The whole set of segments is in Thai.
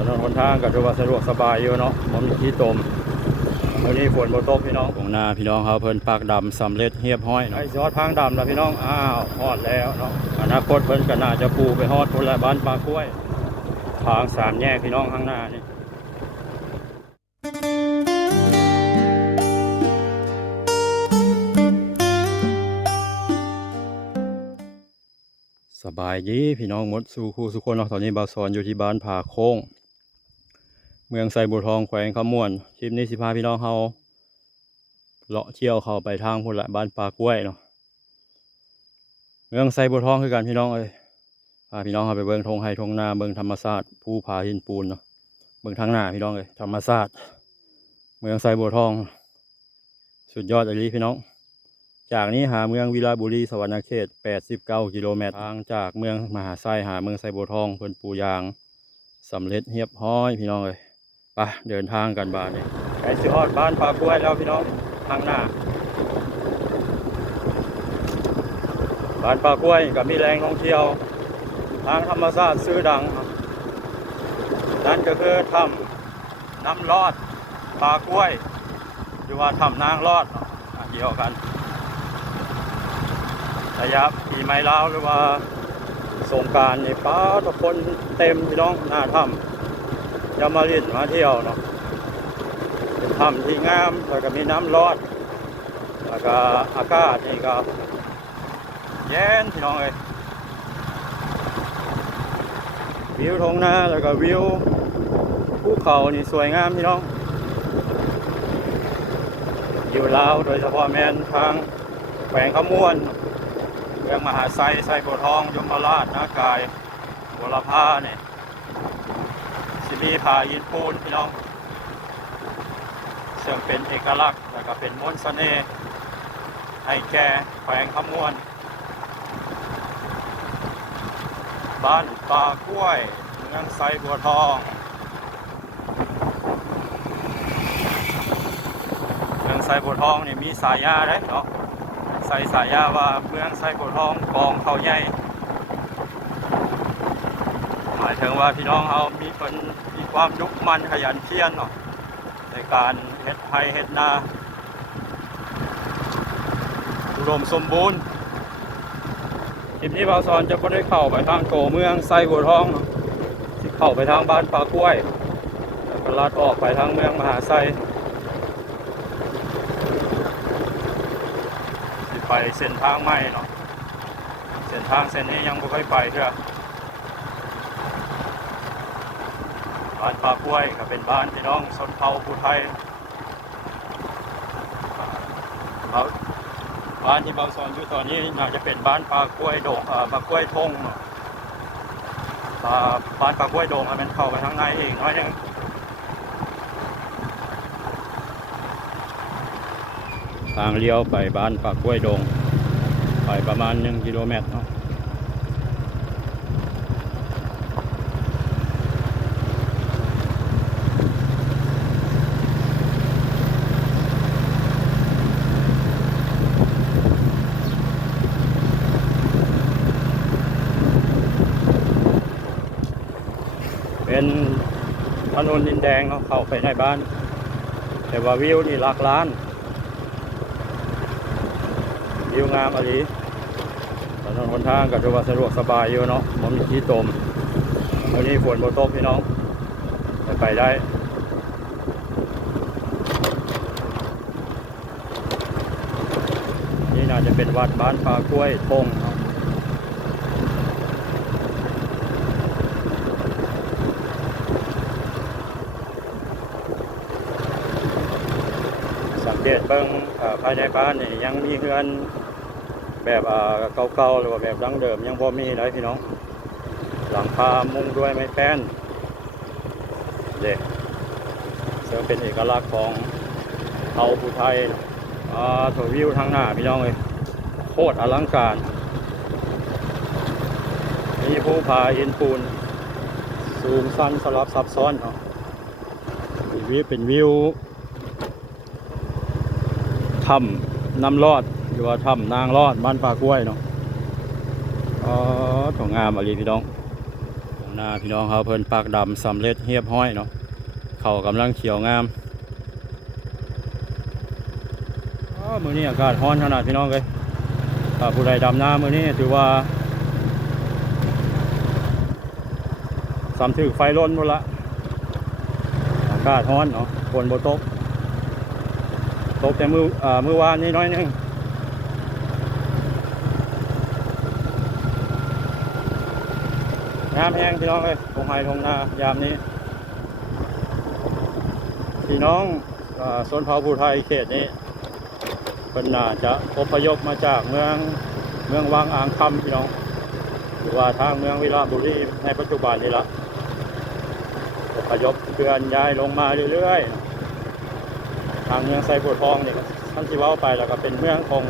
ถนนหนทางก็ถือว่าสะดวกสบายอยู่เนาะมันมีที่ตมวันนี้ฝนบ่ตกพี่น้องตรงหน้าพี่น้องเขาเพิ่นปากดำสำเร็จเรียบร้อยไอ้ยอดทางดำแล้วพี่น้องอ้าวฮอดแล้วเนาะอนาคตเพิ่นก็น่าจะปูไปฮอดคนละบ้านปลากล้วยทางสามแยกพี่น้องข้างหน้านี่สบายดีพี่น้องหมดสู่คู่สุคนเนาะตอนนี้บ่าวสอนอยู่ที่บ้านผาโค้งเมืองไซบัวทองแขวงขมวนคลิปนี้สิพาพี่น้องเฮาเลาะเที่ยวเข้าไปทางพุ่นละบ้านปลากล้วยเนาะเมืองไซบัวทองคือกันพี่น้องเอ้ยพาพี่น้องเฮาไปเบิ่งทงไร่ทงนาเบิ่งธรรมชาติภูผาหินปูนเนาะเบิ่งทางหน้าพี่น้องเอ้ยธรรมชาติเมืองไซบัวทองสุดยอดเลยพี่น้องจากนี้หาเมืองวิลาบุรีสวรรณเขต89กิโลเมตรทางจากเมืองมหาไซหาเมืองไซบัวทองเพิ่นปูยางสำเร็จเรียบร้อยพี่น้องเอ้ยไปเดินทางกันบ้านนี้ใกล้สิฮอดบ้านปลากล้วยแล้วพี่น้องทางหน้าบ้านปลากล้วยก็มีแหล่งท่องเที่ยวทางธรรมชาติชื่อดังนั่นก็คือถ้ำน้ำลอดปลากล้วยหรือว่าถ้ำนางลอดเดียวกันระยะปีใหม่ลาวหรือว่าสงกรานต์นี่ป้าทุกคนเต็มพี่น้องหน้าถ้ำยามาเล่นมาเที่ยวเนาะเป็นถ้ำที่งามแล้วก็มีน้ำลอดแล้วก็อากาศนี่ก็เย็นพี่น้องเอ้ยวิวทงนาแล้วก็วิวภูเขานี่สวยงามพี่น้องอยู่ลาวโดยเฉพาะแม่นทางแขวงขมวนเมืองมหาไซไซบัวทองยมราชนากายบัวลพาเนี่ยสิมีผาหินปูนพี่น้องซึ่งเป็นเอกลักษณ์และก็เป็นมนต์เสน่ห์ให้แก่แขวงขมวนบ้านปลากล้วยเมืองไซบัวทองเมืองไซบัวทองนี่มีสายาได้เนาะใส่สายาว่าเมืองไซบัวทองกองเขาใหญ่หมายถึงว่าพี่น้องเขามีความยุกมันขยันเพียรเนาะในการเฮ็ดไร่เฮ็ดนาอุดมสมบูรณ์คลิปนี้บ่าวสอนจะไม่ได้เข้าไปทางโตเมืองไซบัวทองที่เข้าไปทางบ้านปลากล้วยแล้วก็ลัดออกไปทางเมืองมหาไซที่ไปเส้นทางใหม่เนาะเส้นทางเส้นนี้ยังไม่ค่อยไปเท่าบ้านปลากล้วยก็เป็นบ้านพี่น้องชนเผ่าภูไทยบ้านที่บ่าวสอนอยู่ตอนนี้น่าจะเป็นบ้านปลากล้วยโด่งปลากล้วยทงบ้านปลากล้วยโด่งมันเข้าไปทางในเองน้อยนึงทางเลี้ยวไปบ้านปลากล้วยโด่งไปประมาณ1 กิโลเมตรเนาะเป็นถนนดินแดงเข้าไปในบ้านแต่ว่าวิวนี่หลักล้านวิวงามอะไรถนนหนทางก็ถือว่าสะดวกสบายอยู่เนาะมันมีที่ตมวันนี้ฝนบ่ตกพี่น้องไปได้นี่น่าจะเป็นวัดบ้านปลากล้วยทงเนาะสังเกตเบิ่งภายในบ้านนี่ยังมีเรือนแบบเก่าๆหรือว่าแบบดั้งเดิมยังพอมีเลยพี่น้องหลังคามุงด้วยไม้แป้นเด็กซึ่งเป็นเอกลักษณ์ของเผ่าภูไทยถวิวทางหน้าพี่น้องเลยโคตรอลังการมีภูผาหินปูนสูงสั้นสลับซับซ้อนเนาะวิวเป็นวิวถ้ำน้ำลอดหรือว่าถ้ำนางลอดบ้านปลากล้วยเนาะของงามอะไรพี่น้องห หน้าพี่น้องเขาเพิ่นปากดำสำเร็จเรียบร้อยเนาะเขากำลังเขียวงามมื้อนี้อากาศร้อนขนาดพี่น้องเลยถ้าผู้ใดดำหน้ามื้อนี้ถือว่าสำถึกไฟล้นหมดละอากาศร้อนเนาะฝนบ่ตกแต่มื้อวานนี้น้อยนึงงามแห้งพี่น้องเลยทงไฮทงนายามนี้พี่น้องชนเผ่าภูไทยเขตนี้เป็นน่าจะอพยพมาจากเมืองวังอ่างคำพี่น้องหรือว่าทางเมืองวิลาบุรีในปัจจุบันนี่ละอพยพเคลื่อนย้ายลงมาเรื่อยๆทางเมืองไซบัวทองนี่ท่านที่ว่าไปแล้วก็เป็นเมืองของ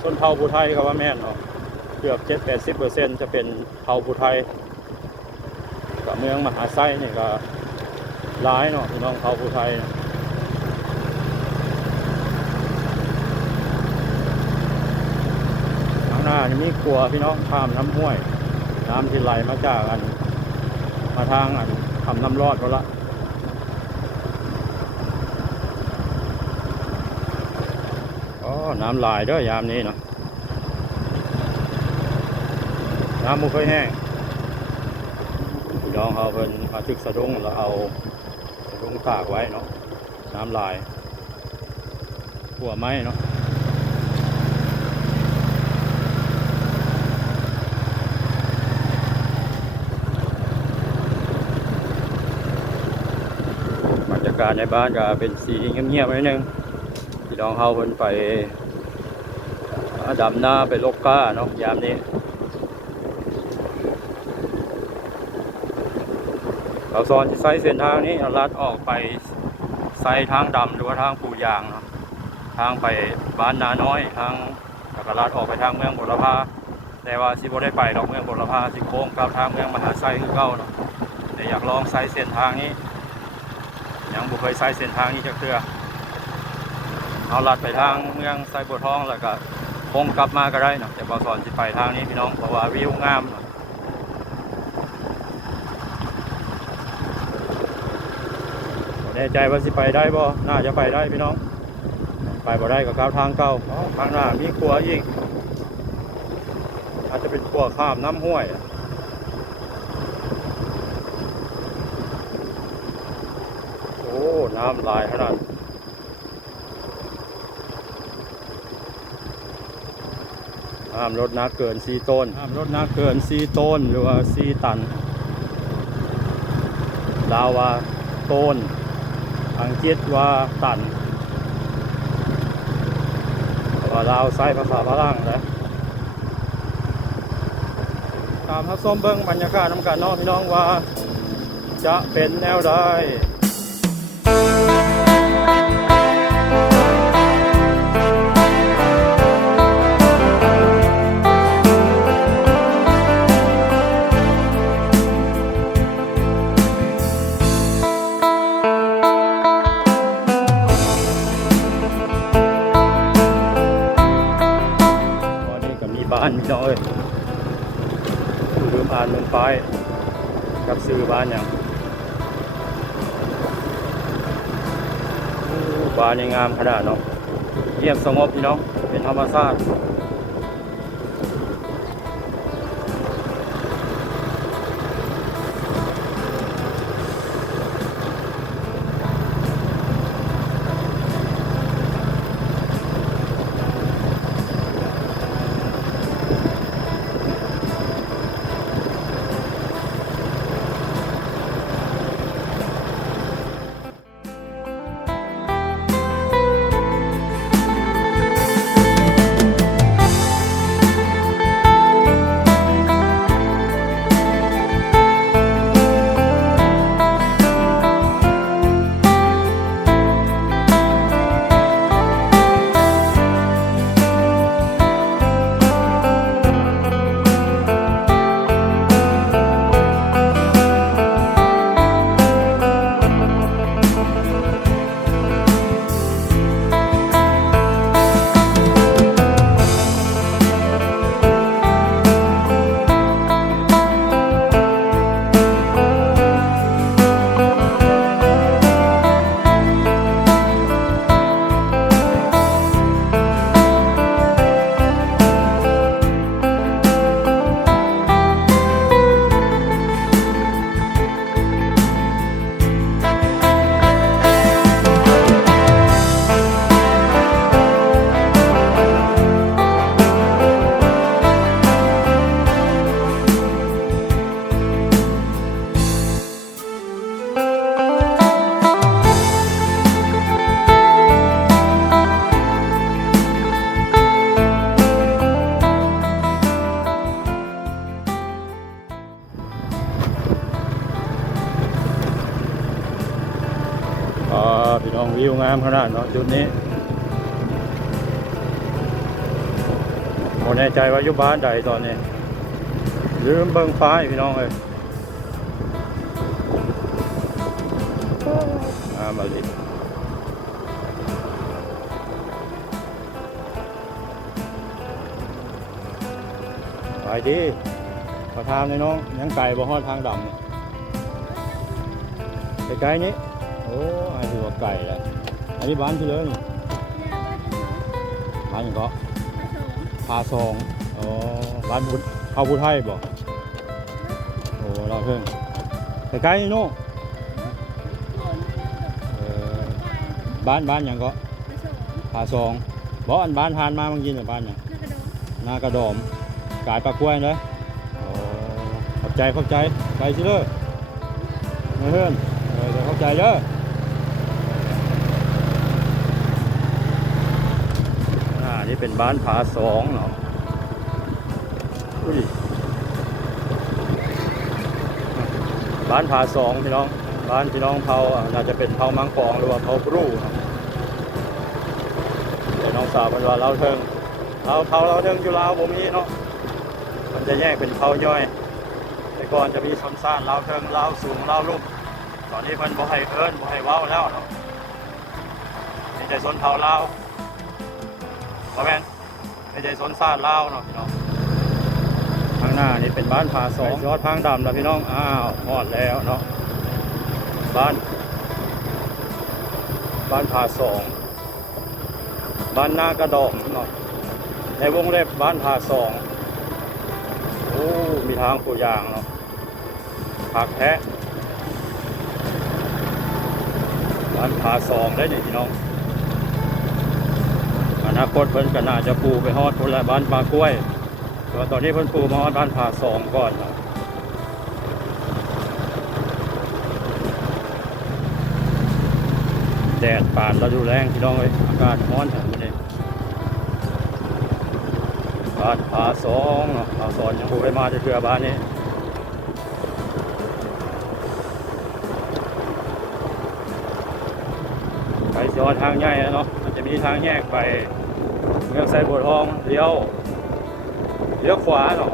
ชนเผ่าภูไทยก็ว่าแม่นเนาะเกือบ 70-80% จะเป็นเผ่าภูไทยกับเมืองมหาไซนี่ก็หลายเนาะพี่น้องเผ่าภูไทยข้างหน้านี่มีกลัวพี่น้องข้ามน้ำห้วยน้ำที่ไหลมาจากมาทางทำน้ำรอดก็ละน้ำลายด้วยยามนี้เนาะน้ำมุกค่อยแห้งพี่น้องเอาเป็นมาทึกสะดุ้งแล้วเอาสะดุ้งตากไว้เนาะน้ำลายหัวไม้เนาะบรรยากาศในบ้านก็เป็นสีเงียบๆนิดนึงพี่น้องเอาเป็นไปดำหน้าไปลกก้าเนาะยามนี้เราซอนที่ไซเส้นทางนี้ลัดออกไปไซทางดำหรือว่าทางปูยางเนาะทางไปบ้านนาน้อยทางแล้วก็ลัดออกไปทางเมืองบุรพาแต่ว่าสิบ่ได้ไปดอกเมืองบุรพาสิโค้งกับทางเมืองมหาไซคือเก่าเนาะแต่อยากลองไซเส้นทางนี้ยังบ่เคยไซเส้นทางนี้จักเทื่อเอาลัดไปทางเมืองไซบัวทองแล้วก็โค้งกลับมาก็ได้เนาะแต่เราซอนสิไปทางนี้พี่น้องเพราะว่าวิวงามแน่ใจว่าสิไปได้บ่น่าจะไปได้พี่น้องไปบ่ได้ก็ก้าวทางเก่าข้างหน้ามีขัวอีกอาจจะเป็นขัวข้ามน้ำห้วยโอ้น้ำลายขนาดห้ามรถนักเกิน4 ต้นห้ามรถนักเกิน4 ต้นหรือว่า4 ตันลาวว่าต้นอังกฤษว่าตันว่าลาวใช้ภาษาฝรั่งนะตามทัศน์เบิ้งบรรยากาศน้ำกันน้องพี่น้องว่าจะเป็นแนวใดบ้านพี่น้องเอ้ยลืมอ่านเมืองป้ายกับซื้อบ้านอย่างบ้านยังงามขนาดเนาะเงียบสงบพี่น้องเป็นธรรมชาติ ดพี่น้องวิวงามขนาดเนาะจุดนี้ผมแน่ใจว่าอยู่บ้านใดตอนนี้ลืมเบิ่งฟ้าพี่น้องเลยมาดิไปดิขอทางเลยน้องยังไก่บ่ฮอดทางดำไกลๆนี้โอ้อันนี้ว่าไก่แล้วอันนี้บ้านที่เลยนี่บ้านยังก็พาซองอ๋อบ้านบุญเขาบุญไทยบ่โอ้เราเพิ่งไกลๆนี่น้องบ้านยังก็พาซองบ่อันบ้านทานมาเมื่อกี้เนี่ยบ้านเนี่ยนากระดอมกายปลากล้วยเลยขอบใจไปสิเลยเพื่อนเดี๋ยวขอบใจเด้อนี่เป็นบ้านผาสองเนาะบ้านผาสองพี่น้องบ้านพี่น้องเผาน่าจะเป็นเผามังกรหรือว่าเผาปรูแต่น้องสาวเป็นว่าเราเทิงเราเทิงอยู่ลาวผมนี้เนาะมันจะแยกเป็นเผาย่อยแต่ก่อนจะมีชนซ่านเราเทิงเราสูงเราลุ่มตอนนี้มันบ่ให้เอิ้นบ่ให้เว้าแล้วเนาะมีแต่ชนเผาลาวบ่แม่นไม่ใช่ชนซ่านลาวเนาะพี่น้องข้างหน้านี่เป็นบ้านผาสองยอดทางดำแล้วพี่น้องอ้าวฮอดแล้วเนาะบ้านผาสองบ้านนากระดองเนาะในวงเล็บบ้านผาสองโอ้มีทางผู้ยางเนาะผักแท้บ้านผาสองได้นี่พี่น้องอนาคตเพิ่นก็น่าจะปูไปฮอดคนละบ้านปลากล้วยแต่ตอนนี้เพิ่นปูมาฮอดบ้านผาสองก่อนเนาะแดดป่านเราดูแรงพี่น้องเลยอากาศร้อนแถวนี้บ้านผาสองเนาะผาสองยังปูไปมาจะเคือบ้านนี้ไปย้อนทางใหญ่เนาะมันจะมีทางแยกไปเมืองไซบัวทองเลี้ยวขวาเนาะ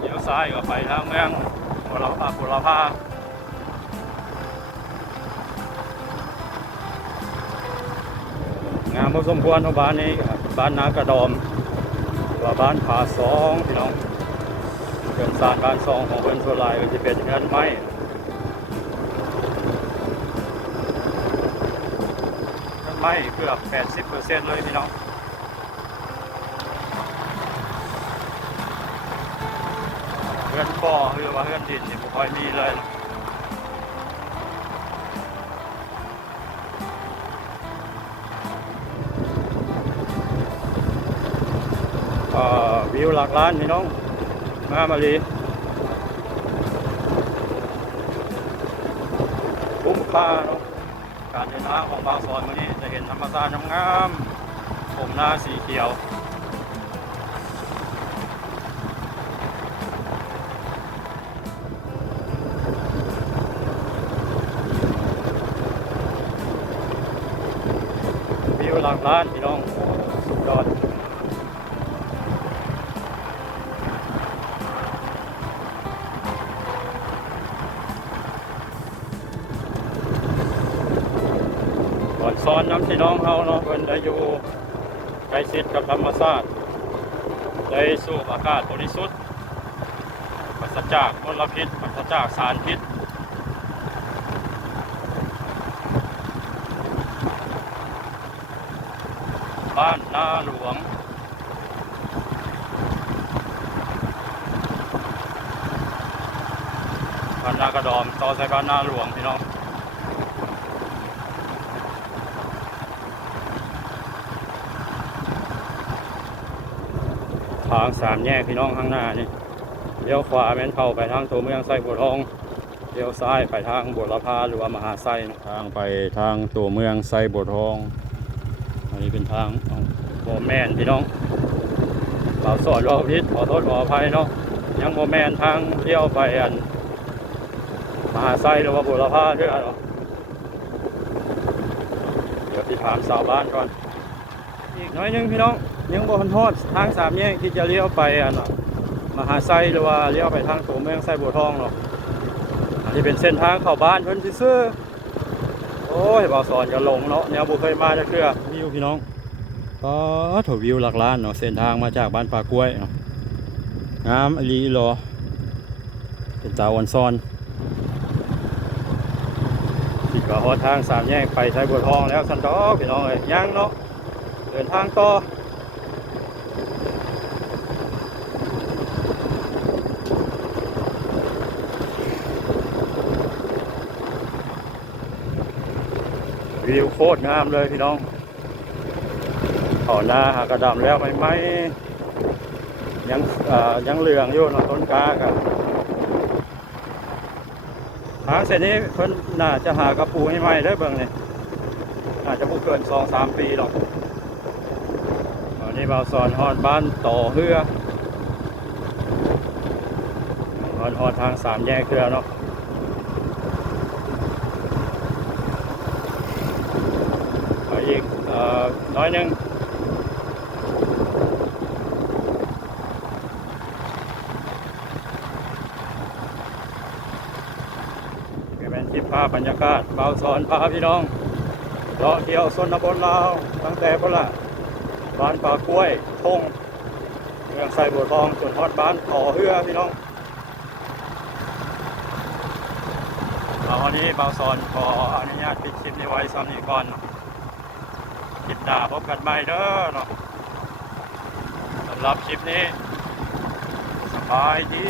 เลี้ยวซ้ายก็ไปทางเมืองบุรพางามพอสมควรของบ้านนี้บ้านนากระดอมว่าบ้านผาสองพี่น้องเป็นสารบ้านสองของเพื่อนส่วนหลายก็จะเป็นเงินไม้เกือบ 80% เลยพี่น้องเฮือนก่อหรือว่าเฮือนดินนี่ไม่ค่อยมีเลยวิวหลักล้านพี่น้องมาลีคุ้มค่าเนาะการเดินทางของบางส่วนวันนี้จะเห็นธรรมชาติงามผมหน้าสีเขียววิวหลักล้านพี่น้องสุดยอดซ้อนน้ำพี่น้องเขาเนาะเพิ่นได้อยู่ใกล้ชิดกับธรรมชาติได้สูบอากาศบริสุทธิ์ปราศจากมลพิษปราศจากสารพิษบ้านนาหลวงบ้านนากระดอมต่อใส่บ้านนาหลวงพี่น้องทางสามแยกพี่น้องข้างหน้านี่เลี้ยวขวาแม่นเข้าไปทางตัวเมืองไซบัวทองเลี้ยวซ้ายไปทางบุรพาหรือว่ามหาไซทางไปทางตัวเมืองไซบัวทองอันนี้เป็นทางโมแมนพี่น้องเราสอนเราพิษขอโทษขออภัยเนาะยังโมแมนทางเลี้ยวไปอันมหาไซหรือว่าบุรพาด้วยเนาะ เดี๋ยวที่ถามชาวบ้านก่อนอีกน้อยหนึงพี่น้องยังบ่ทันฮอดทางสามแยกที่จะเลี้ยวไปมหาไซหรือว่าเลี้ยวไปทางตัวเมืองไซบัวทองเนาะอันนี้เป็นเส้นทางเข้าบ้านเพิ่นซื่อๆโอ้ยบ่าวสอนก็หลงเนาะแนวบ่เคยมาจักเทื่อวิวพี่น้องก็ถวิวหลักล้านเนาะเส้นทางมาจากบ้านป่ากล้วยเนาะงามอีหลีหรอเป็นตาวันซ้อนสิก็ฮอดทางสามแยกไปไซบัวทองแล้วซั่นดอกพี่น้องเอ้ยยังเนาะเดินทางต่อวิวโคตรงามเลยพี่น้องถอนหน้าหากระดำแล้วไม่ยังเหลืองอยู่เนาะต้นกากันทางเส้นนี้เพิ่นน่าจะหากระปูให้ใหม่ได้เบิ่งนี่น่าจะบ่เกิน 2-3 ปีหรอกอันนี้บ่าวสอนฮอดบ้านต่อเฮือฮอดทางสามแยกเฮือเนาะไปอีกน้อยหนึงเป็นคลิปภาพบรรยากาศบ่าวสอนพาพี่น้องเลาะเที่ยวชนบทลาวตั้งแต่พุ่นละบ้านป่ากล้วยทงเมืองไซบัวทองจนฮอดบ้านต่อเฮือพี่น้องวันนี้บ่าวสอนขออนุญาตปิดคลิปนี้ไว้ซ้ำนี้ก่อนคลิปหน้าพบกันใหม่เด้อเนาะสำหรับคลิปนี้สบายดี